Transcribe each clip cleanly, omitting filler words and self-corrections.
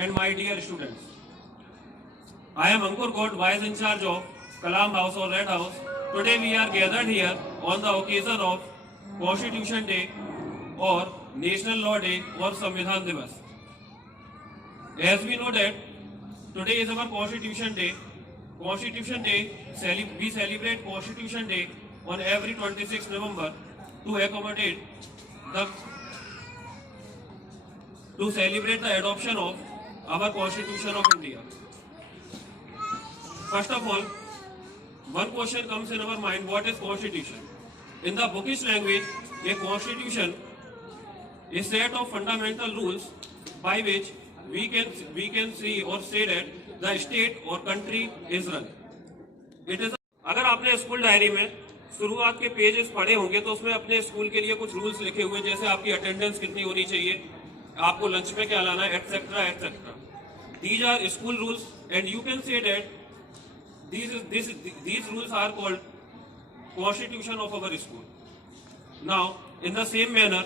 and my dear students. I am Ankur Kot, Vice in charge of Kalam House or Red House. Today we are gathered here on the occasion of Constitution Day or National Law Day or Samvidhan Divas. As we know that today is our Constitution Day. Constitution Day, we celebrate Constitution Day on every 26th November to accommodate to celebrate the adoption of our Constitution of India. First of all, one question comes in our mind: what is Constitution? In the bookish language, a Constitution is a set of fundamental rules by which we can see or say that the state or country is run. It is. अगर आपने school diary में शुरुआत के pages पढ़े होंगे तो उसमें अपने स्कूल के लिए कुछ रूल्स लिखे हुए, जैसे आपकी अटेंडेंस कितनी होनी चाहिए, आपको लंच में क्या लाना है, etcetera etcetera. These are school rules, and you can say that these rules are called Constitution of our school. Now, in the same manner,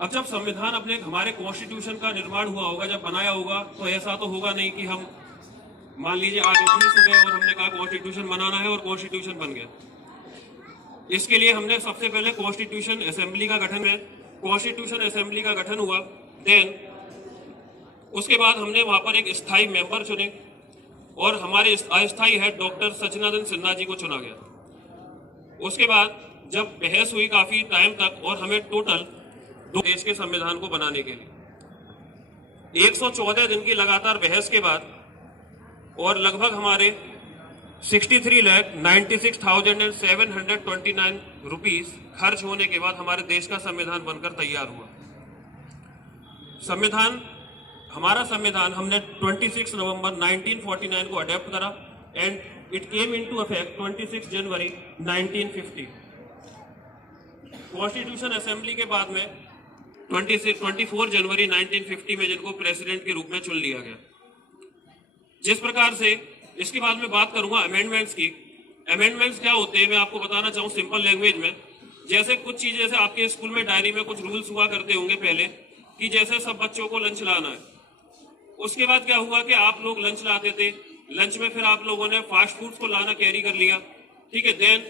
अब जब संविधान अपने हमारे कॉन्स्टिट्यूशन का निर्माण हुआ होगा, जब बनाया होगा, तो ऐसा तो होगा नहीं कि हम मान लीजिए आज उठी सुबह और हमने कहा कॉन्स्टिट्यूशन बनाना है और कॉन्स्टिट्यूशन बन गया. इसके लिए हमने सबसे पहले कॉन्स्टिट्यूशन असेंबली का गठन है. कॉन्स्टिट्यूशन असेंबली का गठन हुआ, देन उसके बाद हमने वहां पर एक स्थायी मेंबर चुने और हमारे अस्थायी हेड डॉक्टर सचिदानंद सिन्हा जी को चुना गया. उसके बाद जब बहस हुई काफी टाइम तक और हमें टोटल देश के संविधान को बनाने के लिए 114 दिन की लगातार बहस के बाद और लगभग हमारे 63,96,729 रुपीस खर्च होने के बाद हमारे देश का संविधान बनकर तैयार हुआ. हमारा संविधान हमने 26 नवंबर 1949 को अडॉप्ट करा and it came into effect 26 January 1950. Constitution assembly के बाद में 24 जनवरी 1950 में जिनको प्रेसिडेंट के रूप में चुन लिया गया. जिस प्रकार से इसके बाद में बात करूंगा अमेंडमेंट्स की. अमेंडमेंट्स क्या होते हैं मैं आपको बताना चाहूं सिंपल लैंग्वेज में. जैसे कुछ चीजें, जैसे आपके स्कूल में डायरी में कुछ रूल्स हुआ करते होंगे पहले कि जैसे सब बच्चों को लंच लाना है. उसके बाद क्या हुआ कि आप लोग लंच लाते थे, लंच में फिर आप लोगों ने फास्ट फूड्स को लाना कैरी कर लिया, ठीक है. देन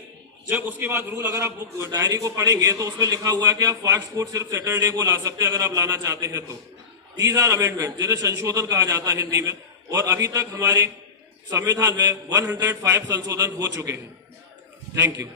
जब उसके बाद रूल अगर आप डायरी को पढ़ेंगे तो उसमें लिखा हुआ है कि आप फास्ट फूड सिर्फ सैटरडे को ला सकते हैं अगर आप लाना चाहते हैं तो. दीज आर अमेंडमेंट, जिन्हें संशोधन कहा जाता है हिंदी में. और अभी तक हमारे संविधान में 105 संशोधन हो चुके हैं. Thank you.